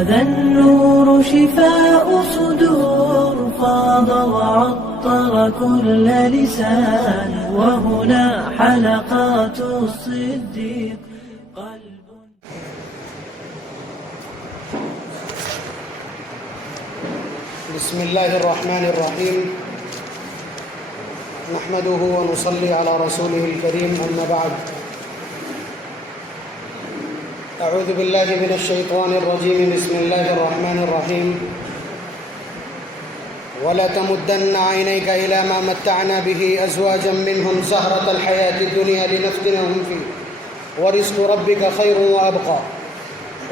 هذا النور شفاء صدور فاض وعطر كل لسان وهنا حلقات الصديق قلب. بسم الله الرحمن الرحيم نحمده ونصلي على رسوله الكريم أما بعد أعوذ بالله من الشيطان الرجيم بسم الله الرحمن الرحيم ولا تمدن عينيك إلى ما متعنا به أزواجا منهم زهرة الحياة الدنيا لنفتنهم فيه ورزق ربك خير وأبقى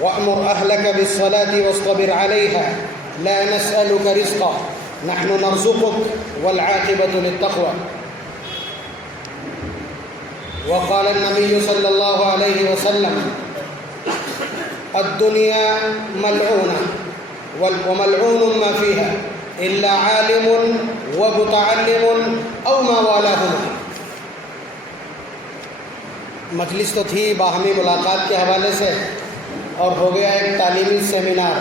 وأمر أهلك بالصلاة واصطبر عليها لا نسألك رزقا نحن نرزقك والعاقبة للتقوى. وقال النبي صلى الله عليه وسلم الدنيا ملعونة وملعون ما فيها إلا عالم ومتعلم أو ما والاهما. مجلس تو تھی باہمی ملاقات کے حوالے سے اور ہو گیا ایک تعلیمی سیمینار.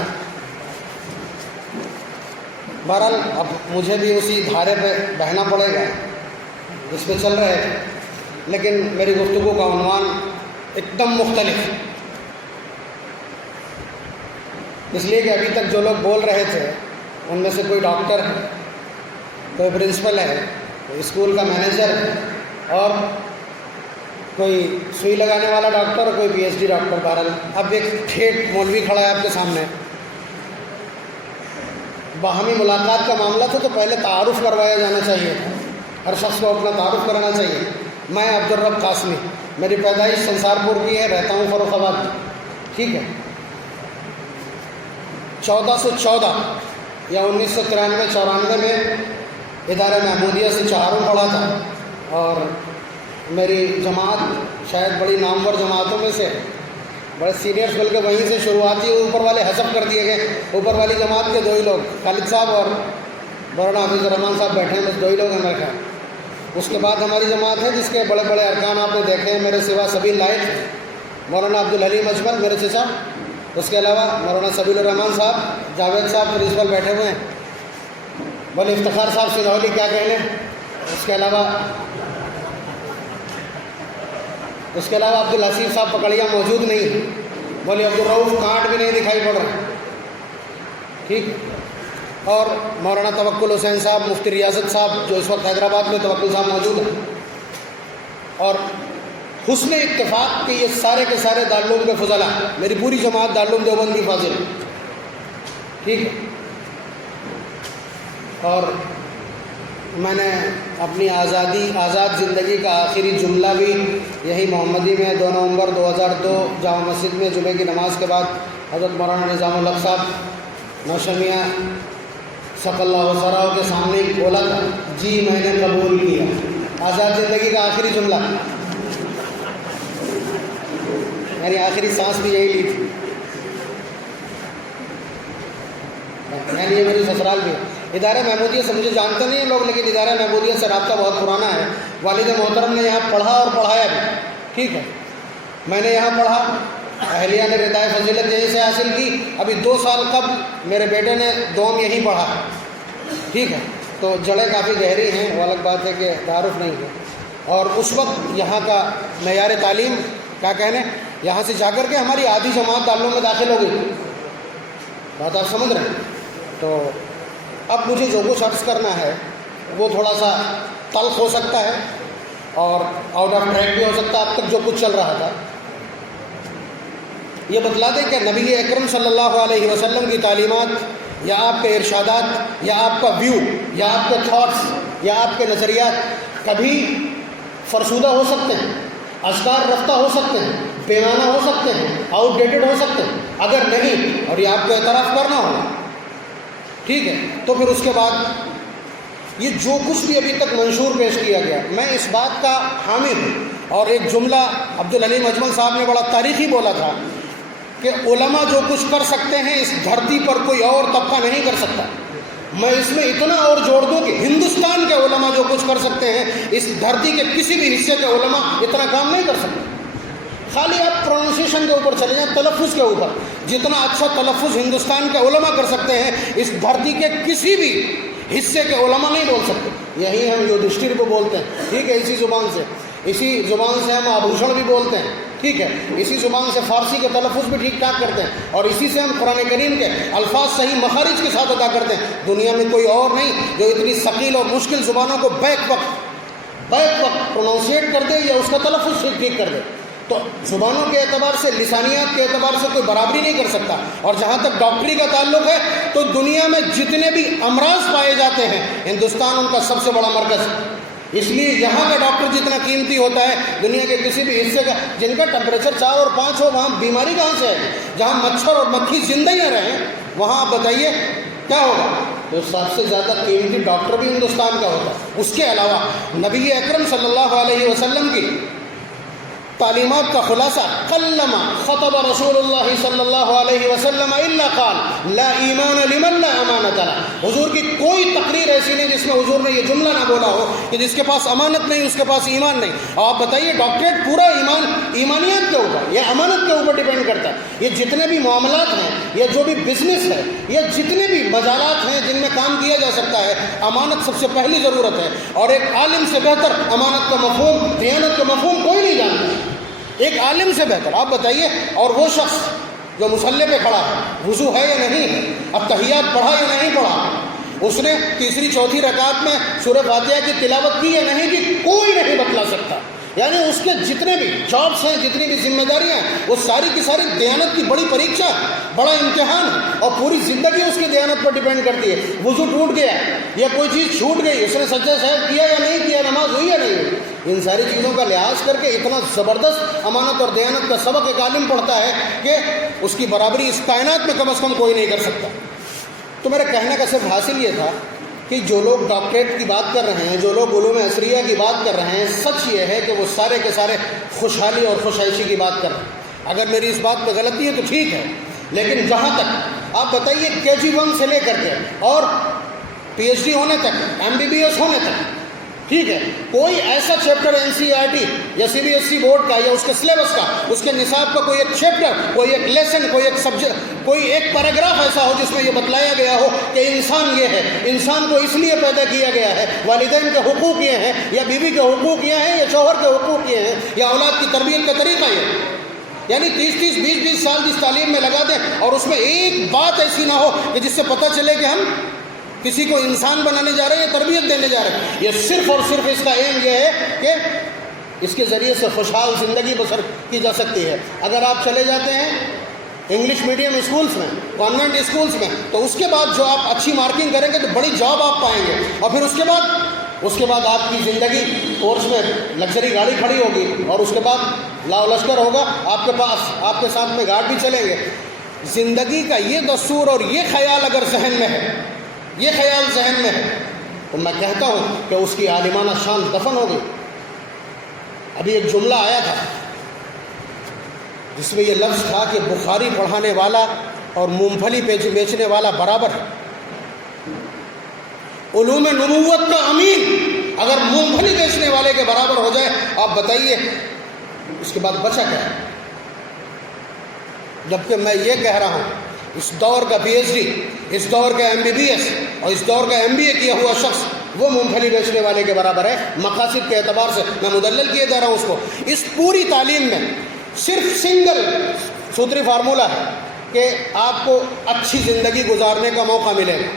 بہرحال اب مجھے بھی اسی دھارے پہ بہنا پڑے گا جس پہ چل رہے ہیں، لیکن میری گفتگو کا عنوان ایک دم مختلف، اس لیے کہ ابھی تک جو لوگ بول رہے تھے ان میں سے کوئی ڈاکٹر ہے، کوئی پرنسپل ہے، کوئی اسکول کا مینیجر ہے، اور کوئی سوئی لگانے والا ڈاکٹر، کوئی پی ایچ ڈی ڈاکٹر. بہرحال اب ایک ٹھیٹ مولوی کھڑا ہے آپ کے سامنے. باہمی ملاقات کا معاملہ تھا تو پہلے تعارف کروایا جانا چاہیے تھا، ہر شخص کو اپنا تعارف کرانا چاہیے. میں عبدالرب قاسمی، میری پیدائش سنسار پور کی ہے، رہتا ہوں فروخ آباد. ٹھیک ہے. 1414 یا 1993-94 میں ادارہ محمودیہ سے چہارم پڑھا تھا، اور میری جماعت شاید بڑی نامور جماعتوں میں سے، بڑے سینئرس بلکہ وہیں سے شروعاتی اوپر والے حذف کر دیے گئے. اوپر والی جماعت کے دو ہی لوگ، خالد صاحب اور مولانا حافظ الرحمان صاحب بیٹھے ہیں، بس دو ہی لوگ ہیں میرے خیال. اس کے بعد ہماری جماعت ہے جس کے بڑے بڑے ارکان آپ نے دیکھے ہیں، میرے سوا سبھی لائق. مولانا عبدالحلیم اجمل میرے چچا، اس کے علاوہ مولانا سبیل الرحمان صاحب، جاوید صاحب پرنسپل بیٹھے ہوئے ہیں، بولے افتخار صاحب سنہولی کیا کہنے. اس کے علاوہ عبدالحسیب صاحب پکڑیا موجود نہیں ہیں، بولے عبدالرؤف کانٹ بھی نہیں دکھائی پڑ رہا. ٹھیک. اور مولانا توکل حسین صاحب، مفتی ریاضت صاحب جو اس وقت حیدرآباد میں، توکل صاحب موجود ہیں. اور حسن اتفاق کہ یہ سارے کے سارے دارالعلوم کے فضلاء، میری پوری جماعت دارالعلوم دیوبندی فاضل. ٹھیک ہے. اور میں نے اپنی آزاد زندگی کا آخری جملہ بھی یہی محمدی میں 2 نومبر 2002 جامع مسجد میں جمعے کی نماز کے بعد حضرت مولانا نظام الحق صاحب نوشمیہ ثق اللہ وسراہ کے سامنے بولا تھا. جی میں نے قبول کیا. آزاد زندگی کا آخری جملہ، یعنی آخری سانس بھی یہی لی تھی. یعنی یہ میری سسرال بھی ہے. ادارہ محمودیہ سے مجھے جانتے نہیں ہیں لوگ، لیکن ادارہ محمودیہ سے رابطہ بہت پرانا ہے. والد محترم نے یہاں پڑھا اور پڑھایا بھی. ٹھیک ہے. میں نے یہاں پڑھا، اہلیہ نے ردائے فضیلت یہیں سے حاصل کی. ابھی 2 سال قبل میرے بیٹے نے دوم یہیں پڑھا. ٹھیک ہے. تو جڑیں کافی گہری ہیں، وہ الگ بات ہے کہ تعارف نہیں ہے. اور اس وقت یہاں کا معیار تعلیم کیا کہنے، یہاں سے جا کر کے ہماری آدھی جماعت دارالعلوم میں داخل ہو گئی. بات آپ سمجھ رہے ہیں. تو اب مجھے جو کچھ عرض کرنا ہے وہ تھوڑا سا تلخ ہو سکتا ہے اور آؤٹ آف ٹریک بھی ہو سکتا ہے. اب تک جو کچھ چل رہا تھا یہ بتلا دیں کہ نبی اکرم صلی اللہ علیہ وسلم کی تعلیمات یا آپ کے ارشادات یا آپ کا ویو یا آپ کے تھاٹس یا آپ کے نظریات کبھی فرسودہ ہو سکتے ہیں، اشکار رفتہ ہو سکتے ہیں، پیمانہ ہو سکتے ہیں، آؤٹ ڈیٹڈ ہو سکتے ہیں. اگر نہیں، اور یہ آپ کو اعتراف کرنا ہوگا، ٹھیک ہے، تو پھر اس کے بعد یہ جو کچھ بھی ابھی تک منشور پیش کیا گیا، میں اس بات کا حامی ہوں. اور ایک جملہ عبدالحلیم اجمل صاحب نے بڑا تاریخی بولا تھا کہ علماء جو کچھ کر سکتے ہیں اس دھرتی پر کوئی اور طبقہ نہیں کر سکتا. میں اس میں اتنا اور جوڑ دوں کہ ہندوستان کے علماء جو کچھ کر سکتے ہیں اس دھرتی کے کسی بھی حصے کے علماء اتنا کام نہیں کر سکتے. خالی آپ پروننسیشن کے اوپر چلے جائیں, تلفظ کے اوپر. جتنا اچھا تلفظ ہندوستان کے علماء کر سکتے ہیں, اس دھرتی کے کسی بھی حصے کے علماء نہیں بول سکتے. یہی ہم یدھشٹھر کو بولتے ہیں, ٹھیک ہے, اسی زبان سے ہم آبھوشن بھی بولتے ہیں, ٹھیک ہے, اسی زبان سے فارسی کے تلفظ بھی ٹھیک ٹھاک کرتے ہیں, اور اسی سے ہم قرآن کریم کے الفاظ صحیح مخارج کے ساتھ ادا کرتے ہیں. دنیا میں کوئی اور نہیں جو اتنی ثقیل اور مشکل زبانوں کو بیک وقت پروننسیٹ کر دے یا اس کا تلفظ ٹھیک کر دے. تو زبانوں کے اعتبار سے, لسانیات کے اعتبار سے کوئی برابری نہیں کر سکتا. اور جہاں تک ڈاکٹری کا تعلق ہے تو دنیا میں جتنے بھی امراض پائے جاتے ہیں ہندوستان ان کا سب سے بڑا مرکز ہے. اس لیے یہاں کا ڈاکٹر جتنا قیمتی ہوتا ہے دنیا کے کسی بھی حصے کا, جن کا ٹمپریچر 4 اور 5 ہو, وہاں بیماری کہاں سے ہے؟ جہاں مچھر اور مکھی زندہ ہی رہیں وہاں آپ بتائیے کیا ہوگا؟ تو سب سے زیادہ قیمتی ڈاکٹر بھی ہندوستان کا ہوتا ہے. اس کے علاوہ نبی اکرم صلی اللہ علیہ وسلم کی تعلیمات کا خلاصہ, قلما خطب رسول اللہ صلی اللہ علیہ وسلم الا قال لا ایمان لمن لا امانت له. حضور کی کوئی تقریر ایسی نہیں جس میں حضور نے یہ جملہ نہ بولا ہو کہ جس کے پاس امانت نہیں اس کے پاس ایمان نہیں. اور آپ بتائیے ڈاکٹریٹ پورا ایمانیات کے اوپر یا امانت کے اوپر ڈیپینڈ کرتا ہے. یہ جتنے بھی معاملات ہیں, یہ جو بھی بزنس ہے, یا جتنے بھی مجالات ہیں جن میں کام کیا جا سکتا ہے, امانت سب سے پہلی ضرورت ہے. اور ایک عالم سے بہتر امانت کا مفہوم, دیانت کا مفہوم کوئی نہیں جانتا, ایک عالم سے بہتر. آپ بتائیے, اور وہ شخص جو مصلی پہ کھڑا ہے, وضو ہے یا نہیں ہے, اتحیات پڑھا یا نہیں پڑھا, اس نے تیسری چوتھی رکعت میں سورہ فاتحہ کی تلاوت کی یا نہیں کی, کوئی نہیں بتلا سکتا. یعنی اس کے جتنے بھی جابس ہیں, جتنی بھی ذمہ داریاں ہیں, وہ ساری کی ساری دیانت کی بڑی پریکشا ہے, بڑا امتحان ہے, اور پوری زندگی اس کی دیانت پر ڈیپینڈ کرتی ہے. وضو ٹوٹ گیا یا کوئی چیز چھوٹ گئی, اس نے سجدہ صحیح کیا یا نہیں کیا, نماز ہوئی یا نہیں ہوئی, ان ساری چیزوں کا لحاظ کر کے اتنا زبردست امانت اور دیانت کا سبق ایک عالم پڑھتا ہے کہ اس کی برابری اس کائنات میں کم از کم کوئی نہیں کر سکتا. تو میرے کہنے کا صرف حاصل یہ تھا کہ جو لوگ ڈاکٹریٹ کی بات کر رہے ہیں, جو لوگ علوم عصریہ کی بات کر رہے ہیں, سچ یہ ہے کہ وہ سارے کے سارے خوشحالی اور خوش عیشی کی بات کر رہے ہیں. اگر میری اس بات پہ غلطی ہے تو ٹھیک ہے, لیکن جہاں تک آپ بتائیے KG1 سے لے کر کے اور PhD ہونے تک, MBBS ہونے تک, ٹھیک ہے, کوئی ایسا چیپٹر NCERT یا CBSE بورڈ کا یا اس کے سلیبس کا, اس کے نصاب کا کوئی ایک چیپٹر, کوئی ایک لیسن, کوئی ایک سبجیکٹ, کوئی ایک پیراگراف ایسا ہو جس میں یہ بتلایا گیا ہو کہ انسان یہ ہے, انسان کو اس لیے پیدا کیا گیا ہے, والدین کے حقوق یہ ہیں, یا بیوی کے حقوق یہ ہیں, یا شوہر کے حقوق یہ ہیں, یا اولاد کی تربیت کا طریقہ یہ ہے. یعنی 30 20 سال جس تعلیم میں لگا دیں اور اس میں ایک بات ایسی نہ ہو کہ جس سے پتہ چلے کہ ہم کسی کو انسان بنانے جا رہے ہیں یا تربیت دینے جا رہے ہیں. یہ صرف اور صرف اس کا ایم یہ ہے کہ اس کے ذریعے سے خوشحال زندگی بسر کی جا سکتی ہے. اگر آپ چلے جاتے ہیں انگلش میڈیم اسکولس میں, کانوینٹ اسکولس میں, تو اس کے بعد جو آپ اچھی مارکنگ کریں گے تو بڑی جاب آپ پائیں گے, اور پھر اس کے بعد آپ کی زندگی کورس میں لگژری گاڑی کھڑی ہوگی, اور اس کے بعد لاؤ لشکر ہوگا آپ کے پاس, آپ کے ساتھ میں گارڈ بھی چلیں گے. زندگی کا یہ دستور اور یہ خیال اگر ذہن میں ہے, یہ خیال ذہن میں ہے, تو میں کہتا ہوں کہ اس کی عالمانہ شان دفن ہو گئی. ابھی ایک جملہ آیا تھا جس میں یہ لفظ تھا کہ بخاری پڑھانے والا اور مونگ پھلی بیچنے والا برابر ہے. علوم نبوت کا امین اگر مونگ پھلی بیچنے والے کے برابر ہو جائے, آپ بتائیے اس کے بعد بچا کیا ہے. جبکہ میں یہ کہہ رہا ہوں اس دور کا PhD, اس دور کا MBBS اور اس دور کا MBA کیا ہوا شخص وہ مونگ پھلی بیچنے والے کے برابر ہے. مقاصد کے اعتبار سے میں مدلل کیے جا رہا ہوں اس کو. اس پوری تعلیم میں صرف سنگل سوتری فارمولہ ہے کہ آپ کو اچھی زندگی گزارنے کا موقع ملے گا,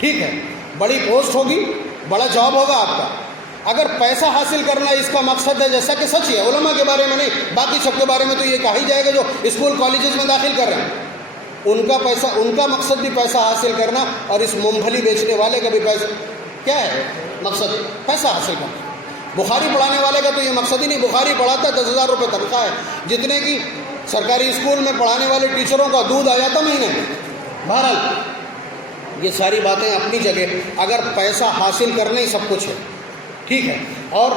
ٹھیک ہے, بڑی پوسٹ ہوگی, بڑا جاب ہوگا آپ کا. اگر پیسہ حاصل کرنا اس کا مقصد ہے, جیسا کہ سچ ہے, علماء کے بارے میں نہیں, باقی سب کے بارے میں تو یہ کہا ہی جائے گا جو اسکول کالجز میں داخل کر رہے ہیں, ان کا پیسہ, ان کا مقصد بھی پیسہ حاصل کرنا, اور اس مونگ پھلی بیچنے والے کا بھی پیسہ کیا ہے مقصد, پیسہ حاصل کرنا. بخاری پڑھانے والے کا تو یہ مقصد ہی نہیں, بخاری پڑھاتا ہے 10,000 روپے تنخواہ ہے, جتنے کی سرکاری اسکول میں پڑھانے والے ٹیچروں کا دودھ آ جاتا مہینے میں. بہرحال یہ ساری باتیں اپنی جگہ, اگر پیسہ حاصل کرنا ہی سب کچھ ہے, ٹھیک ہے, اور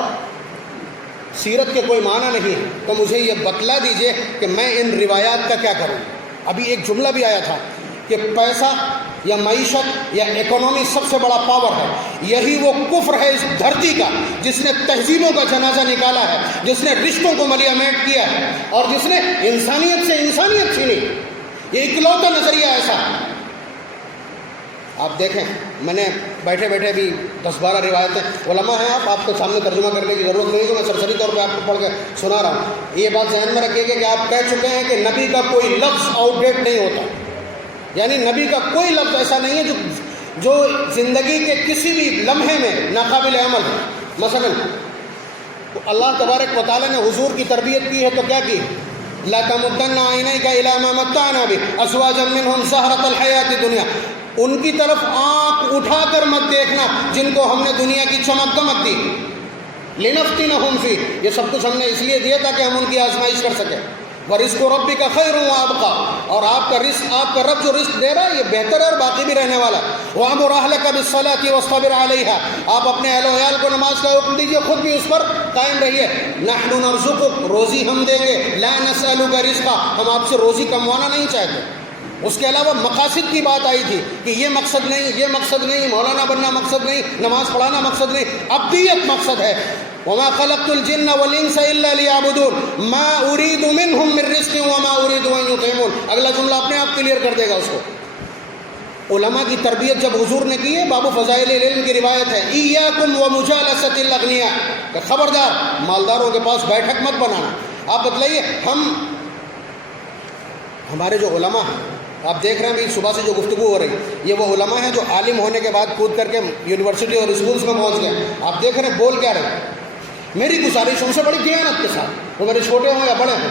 سیرت کے کوئی معنی نہیں ہے, تو مجھے یہ بتلا دیجئے کہ میں ان روایات کا کیا کروں. ابھی ایک جملہ بھی آیا تھا کہ پیسہ یا معیشت یا اکنومی سب سے بڑا پاور ہے. یہی وہ کفر ہے اس دھرتی کا جس نے تہذیبوں کا جنازہ نکالا ہے، جس نے رشتوں کو ملیامینٹ کیا ہے، اور جس نے انسانیت سے انسانیت چھینی. یہ اکلوتا نظریہ ایسا ہے. آپ دیکھیں، میں نے بیٹھے بیٹھے بھی 10-12 روایتیں علماء ہیں، آپ کے سامنے ترجمہ کرنے کی ضرورت نہیں ہے، میں سرسری طور پہ آپ کو پڑھ کے سنا رہا ہوں. یہ بات ذہن میں رکھیے کہ آپ کہہ چکے ہیں کہ نبی کا کوئی لفظ آؤٹ ڈیٹ نہیں ہوتا، یعنی نبی کا کوئی لفظ ایسا نہیں ہے جو زندگی کے کسی بھی لمحے میں ناقابل عمل ہے. مثلا اللہ تبارک و تعالیٰ نے حضور کی تربیت کی ہے تو کیا کی؟ لا تمدن عینیک الی ما متعنا بہ ازواجا منہم زہرۃ الحیاۃ الدنیا. ان کی طرف آنکھ اٹھا کر مت دیکھنا جن کو ہم نے دنیا کی چمک دمک دی. لنفتنہم فیہ، یہ سب کچھ ہم نے اس لیے دیا تاکہ ہم ان کی آزمائش کر سکیں. ورزق ربک خیر وابقی، اور آپ کا رزق، آپ کا رب جو رزق دے رہا ہے یہ بہتر ہے اور باقی بھی رہنے والا ہے. وامر اہلک بالصلاۃ واصطبر علیہا، آپ اپنے اہل و عیال کو نماز کا حکم دیجیے، خود بھی اس پر قائم رہیے. نحن نرزقک، روزی ہم دیں گے. لا نسألک رزقا، ہم آپ سے روزی کموانا نہیں چاہتے. اس کے علاوہ مقاصد کی بات آئی تھی کہ یہ مقصد نہیں، یہ مقصد نہیں، مولانا بننا مقصد نہیں، نماز پڑھانا مقصد نہیں، ابدیت مقصد ہے. وما خلقت الجن والانس الا ليعبدون ما اريد منهم من رزق وما اريد ان يطعمون. اگلا جملہ اپنے آپ کلیئر کر دے گا اس کو. علماء کی تربیت جب حضور نے کی ہے، باب فضائل العلم کی روایت ہے، ایاکم ومجالسۃ الاغنیاء، کہ خبردار مالداروں کے پاس بیٹھک مت بنانا. آپ بتلائیے، ہمارے جو علماء ہیں، آپ دیکھ رہے ہیں بھی صبح سے جو گفتگو ہو رہی ہے، یہ وہ علماء ہیں جو عالم ہونے کے بعد کود کر کے یونیورسٹی اور اسکولس میں پہنچ گئے. آپ دیکھ رہے ہیں بول کیا رہے ہیں. میری گزارش ان سے بڑی دیانت کے ساتھ، وہ میرے چھوٹے ہوں یا بڑے ہوں،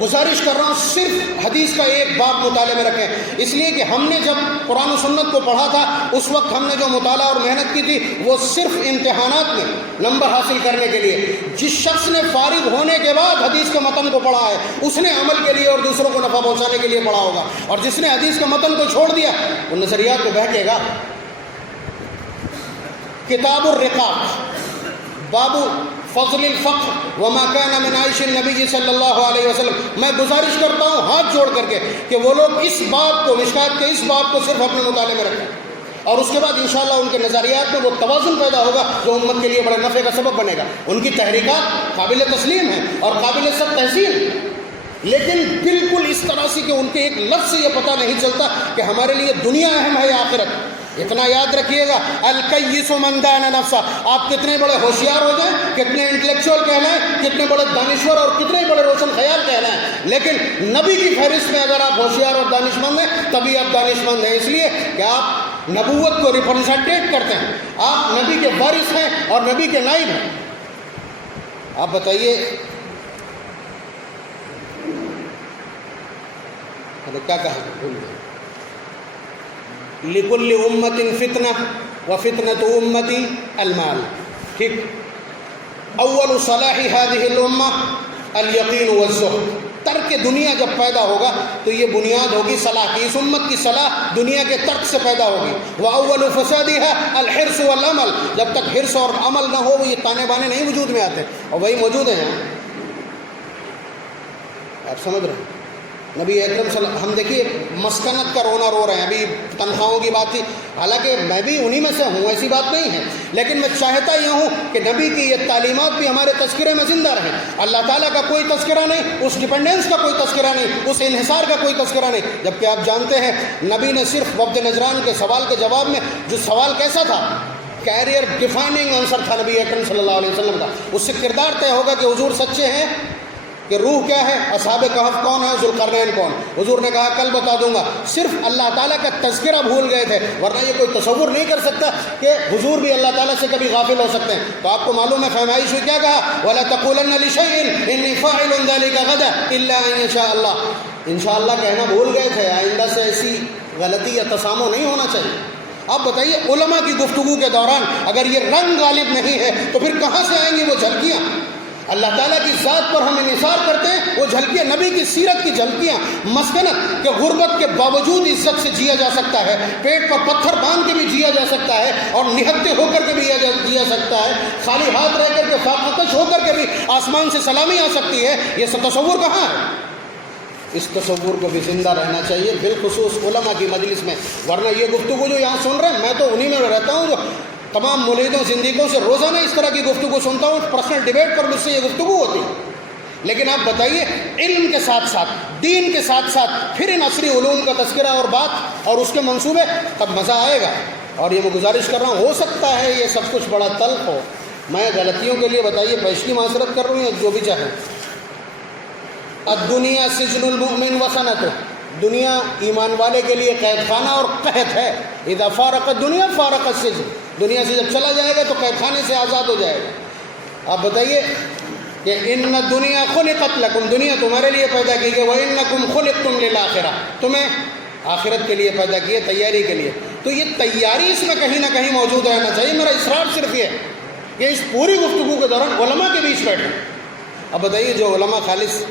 گزارش کر رہا ہوں صرف حدیث کا ایک باب مطالعے میں رکھیں. اس لیے کہ ہم نے جب قرآن و سنت کو پڑھا تھا اس وقت ہم نے جو مطالعہ اور محنت کی تھی وہ صرف امتحانات میں نمبر حاصل کرنے کے لیے. جس شخص نے فارغ ہونے کے بعد حدیث کے متن کو پڑھا ہے اس نے عمل کے لیے اور دوسروں کو نفع پہنچانے کے لیے پڑھا ہوگا، اور جس نے حدیث کے متن کو چھوڑ دیا وہ نظریات کو بہکے گا. کتاب الرقاق، باب فضل الفقر وما كان من عيش النبی صلی اللہ علیہ وسلم. میں گزارش کرتا ہوں ہاتھ جوڑ کر کے کہ وہ لوگ اس بات کو، مشکات کے اس بات کو صرف اپنے مطالعے میں رکھیں، اور اس کے بعد انشاءاللہ ان کے نظریات میں وہ توازن پیدا ہوگا جو امت کے لیے بڑے نفع کا سبب بنے گا. ان کی تحریکات قابل تسلیم ہیں اور قابل سب تحسین، لیکن بالکل اس طرح سے کہ ان کے ایک لفظ سے یہ پتہ نہیں چلتا کہ ہمارے لیے دنیا اہم ہے یا آخرت. اتنا یاد رکھیے گا، الکیس من دان نفسہ. آپ کتنے بڑے ہوشیار ہو جائیں، کتنے انٹلیکچوئل کہلائیں، کتنے بڑے دانشور اور کتنے بڑے روشن خیال کہلائیں، لیکن نبی کی فہرست میں اگر آپ ہوشیار اور دانش مند ہیں تبھی آپ دانش مند ہیں، اس لیے کہ آپ نبوت کو ریپرزینٹیٹ کرتے ہیں، آپ نبی کے وارث ہیں اور نبی کے نائب ہیں. آپ بتائیے کیا کہا؟ لکل امت فتنہ وفتنۃ امتی المال. ٹھیک، اول صلاح هذه الامہ الیقین والزہد. ترک دنیا جب پیدا ہوگا تو یہ بنیاد ہوگی صلاح کی. اس امت کی صلاح دنیا کے ترک سے پیدا ہوگی. واول فسادها الحرص والعمل. جب تک حرص اور عمل نہ ہو وہ یہ تانے بانے نہیں وجود میں آتے، اور وہی موجود ہیں. آپ سمجھ رہے ہیں؟ نبی اکرم صلی اللہ، ہم دیکھیے مسکنت کا رونا رو رہے ہیں. ابھی تنخواہوں کی بات تھی، حالانکہ میں بھی انہی میں سے ہوں، ایسی بات نہیں ہے، لیکن میں چاہتا یہ ہوں کہ نبی کی یہ تعلیمات بھی ہمارے تذکرے میں زندہ رہیں. اللہ تعالیٰ کا کوئی تذکرہ نہیں، اس ڈیپینڈنس کا کوئی تذکرہ نہیں، اس انحصار کا کوئی تذکرہ نہیں. جبکہ آپ جانتے ہیں نبی نے صرف وفد نجران کے سوال کے جواب میں، جو سوال کیسا تھا، کیریئر ڈیفائننگ آنسر تھا نبی اکرم صلی اللہ علیہ وسلم کا. اس سے کردار طے ہوگا کہ حضور سچے ہیں، کہ روح کیا ہے، اصحاب کہف کون ہے، ذوالقرنین کون. حضور نے کہا کل بتا دوں گا. صرف اللہ تعالیٰ کا تذکرہ بھول گئے تھے، ورنہ یہ کوئی تصور نہیں کر سکتا کہ حضور بھی اللہ تعالیٰ سے کبھی غافل ہو سکتے ہیں. تو آپ کو معلوم ہے فہمائش ہوئی، کیا کہا، وَلَا تَقُولَنَّ لِشَيْءٍ إِنِّي فَاعِلٌ ذَلِكَ غَدًا إِلَّا أَن يَشَاءَ اللَّهُ. انشاءاللہ کہنا بھول گئے تھے، آئندہ سے ایسی غلطی یا تسامح نہیں ہونا چاہیے. آپ بتائیے علماء کی گفتگو کے دوران اگر یہ رنگ غالب نہیں ہے تو پھر کہاں سے آئیں گی وہ جھلکیاں؟ اللہ تعالیٰ کی ذات پر ہم انحصار کرتے ہیں، وہ جھلکیاں نبی کی سیرت کی جھلکیاں. مسکنت کہ غربت کے باوجود عزت سے جیا جا سکتا ہے، پیٹ پر پتھر باندھ کے بھی جیا جا سکتا ہے، اور نہتے ہو کر کے بھی جیا سکتا ہے، خالی ہاتھ رہ کر کے فاقہ کش ہو کر کے بھی آسمان سے سلامی آ سکتی ہے. یہ سب تصور کہاں ہے؟ اس تصور کو بھی زندہ رہنا چاہیے، بالخصوص علماء کی مجلس میں، ورنہ یہ گفتگو جو یہاں سن رہے ہیں، میں تو انہی میں رہتا ہوں جو تمام مریدوں زندگیوں سے روزانہ اس طرح کی گفتگو سنتا ہوں، پرسنل ڈیبیٹ پر مجھ سے یہ گفتگو ہوتی ہے۔ لیکن آپ بتائیے، علم کے ساتھ ساتھ، دین کے ساتھ ساتھ پھر ان عصری علوم کا تذکرہ اور بات اور اس کے منصوبے، تب مزہ آئے گا۔ اور یہ میں گزارش کر رہا ہوں، ہو سکتا ہے یہ سب کچھ بڑا تلخ ہو، میں غلطیوں کے لیے بتائیے پیشگی معذرت کر رہا ہوں یا جو بھی چاہے۔ الدنیا سجن المؤمن وسنتہ، دنیا ایمان والے کے لیے قید خانہ اور قحط ہے۔ اذا فارق الدنیا فارق السجن، دنیا سے جب چلا جائے گا تو قید خانے سے آزاد ہو جائے گا۔ آپ بتائیے کہ ان الدنیا خلقت لکم، دنیا تمہارے لیے پیدا کی گئی، وانکم خلقتم للآخرہ، تمہیں آخرت کے لیے پیدا کیے، تیاری کے لیے۔ تو یہ تیاری اس میں کہیں نہ کہیں موجود رہنا چاہیے۔ میرا اصرار صرف یہ ہے کہ اس پوری گفتگو کے دوران علماء کے بیچ بیٹھیں۔ اب بتائیے، جو علماء خالص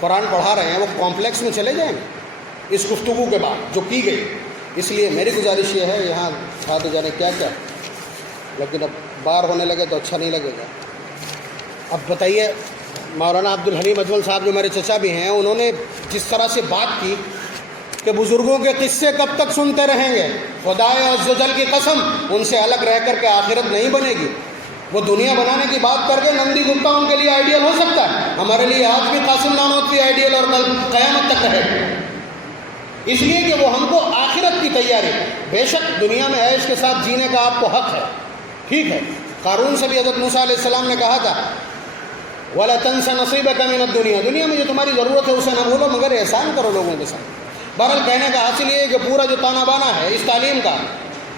قرآن پڑھا رہے ہیں وہ کمپلیکس میں چلے جائیں گے اس گفتگو کے بعد جو کی گئی؟ اس لیے میری گزارش یہ ہے، یہاں ساتھ جانے کیا کیا، لیکن اب بار ہونے لگے تو اچھا نہیں لگے گا۔ اب بتائیے، مولانا عبد الحلیم اجمل صاحب جو میرے چچا بھی ہیں، انہوں نے جس طرح سے بات کی کہ بزرگوں کے قصے کب تک سنتے رہیں گے، خدائے عز و جل کی قسم ان سے الگ رہ کر کے آخرت نہیں بنے گی۔ وہ دنیا بنانے کی بات کر کے نندی گپتا ان کے لیے آئیڈیل ہو سکتا ہے، ہمارے لیے آج بھی قاسم نانوتوی آئیڈیل اور کل قیامت تک ہے، اس لیے کہ وہ ہم کو آخرت کی تیاری۔ بے شک دنیا میں عیش کے ساتھ جینے کا آپ کو حق ہے، ٹھیک ہے۔ قارون سے بھی حضرت موسیٰ علیہ السلام نے کہا تھا وَلَا تَنْسَ نَصِيبَكَ مِنَ الدُّنْيَا، دنیا میں جو تمہاری ضرورت ہے اسے نہ بھولو مگر احسان کرو لوگوں کے ساتھ۔ بہرحال کہنے کا حاصل یہ ہے کہ پورا جو تانا بانا ہے اس تعلیم کا،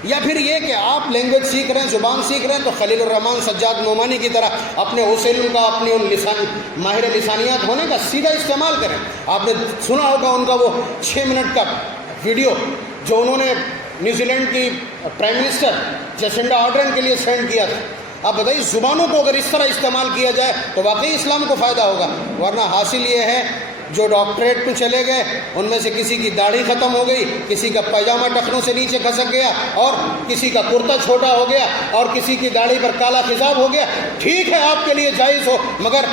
یا پھر یہ کہ آپ لینگویج سیکھ رہے ہیں، زبان سیکھ رہے ہیں، تو خلیل الرحمن سجاد نعمانی کی طرح اپنے اس علم کا، اپنی ان ماہر لسانیات ہونے کا سیدھا استعمال کریں۔ آپ نے سنا ہوگا ان کا وہ 6 منٹ کا ویڈیو جو انہوں نے نیوزی لینڈ کی پرائم منسٹر جیسنڈا آرڈرن کے لیے سینڈ کیا تھا۔ آپ بتائیے، زبانوں کو اگر اس طرح استعمال کیا جائے تو واقعی اسلام کو فائدہ ہوگا، ورنہ حاصل یہ ہے جو ڈاکٹریٹ میں چلے گئے ان میں سے کسی کی داڑھی ختم ہو گئی، کسی کا پاجامہ ٹخنوں سے نیچے کھسک گیا، اور کسی کا کرتا چھوٹا ہو گیا، اور کسی کی داڑھی پر کالا خضاب ہو گیا۔ ٹھیک ہے آپ کے لیے جائز ہو، مگر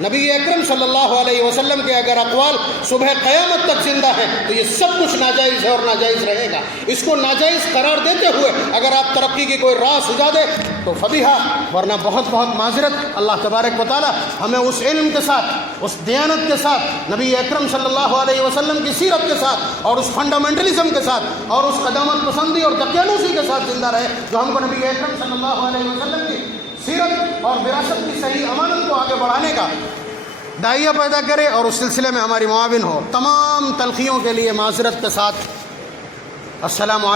نبی اکرم صلی اللہ علیہ وسلم کے اگر اقوال صبح قیامت تک زندہ ہیں تو یہ سب کچھ ناجائز ہے اور ناجائز رہے گا۔ اس کو ناجائز قرار دیتے ہوئے اگر آپ ترقی کی کوئی راہ سجا دے تو فبیہا، ورنہ بہت بہت معذرت۔ اللہ تبارک و تعالی ہمیں اس علم کے ساتھ، اس دیانت کے ساتھ، نبی اکرم صلی اللہ علیہ وسلم کی سیرت کے ساتھ، اور اس فنڈامنٹلزم کے ساتھ، اور اس قدامت پسندی اور دقیانوسی کے ساتھ زندہ رہے جو ہم کو نبی اکرم صلی اللہ علیہ وسلم کی سیرت اور وراثت کی صحیح امانت کو آگے بڑھانے کا داعیہ پیدا کرے اور اس سلسلے میں ہماری معاون ہو۔ تمام تلخیوں کے لیے معذرت کے ساتھ السلام علیکم۔